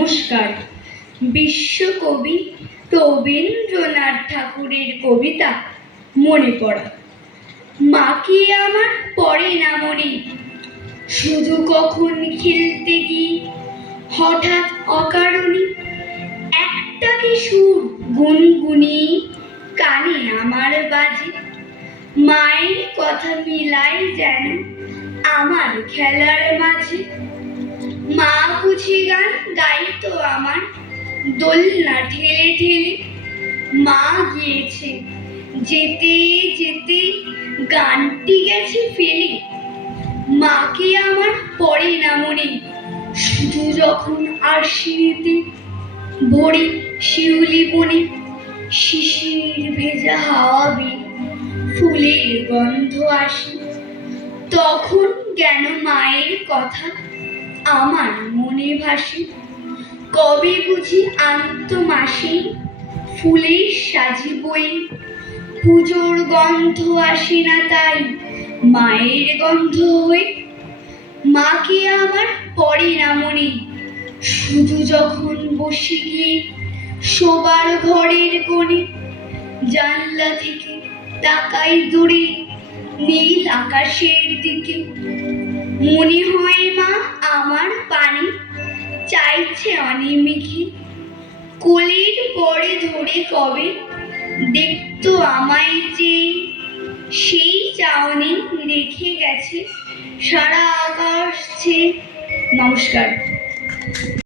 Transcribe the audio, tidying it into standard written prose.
নমস্কার। বিশ্বকবি রবীন্দ্রনাথ ঠাকুরের কবিতা মনে পড়া। মা কি আমার পড়ে না মনে, শুধু কখন খেলতে গিয়ে হঠাৎ অকারণে একটা কি সুর গুনগুনিয়ে কানে আমার বাজে। মায়ের কথা মিলাই যেন আমার খেলার মাঝে। মা বুঝি গান গাইতো আমার দোলনা ঠেলে ঠেলে। মা গিয়েছে যেতে যেতে গানটি গেছে ফেলে। মাকে আমার পড়ে না মনে, শুধু যখন আশ্বিনেতে ভোরে শিউলি বনে শিশির ভেজা হাওয়া বেয়ে ফুলের গন্ধ আসে। তখন কেন মায়ের কথা আমার মনে ভাসে। কবে বুঝি আনতো মাসে ফুলের সাজি বয়ে, পুজোর গন্ধ আসে না তাই মায়ের গন্ধ হয়ে। মাকে আমার পড়ে না মনে, শুধু যখন বসে গিয়ে শোবার ঘরের কোণে জানলা থেকে তাকাই দূরে নীল আকাশের দিকে। মনে হয় মা আমার পানে চাইছে অনিমিষে। কোলের পরে ধরে কবে দেখতো আমায় চেয়ে, সেই চাউনি রেখে গেছে সারা আকাশ ছেয়ে। নমস্কার।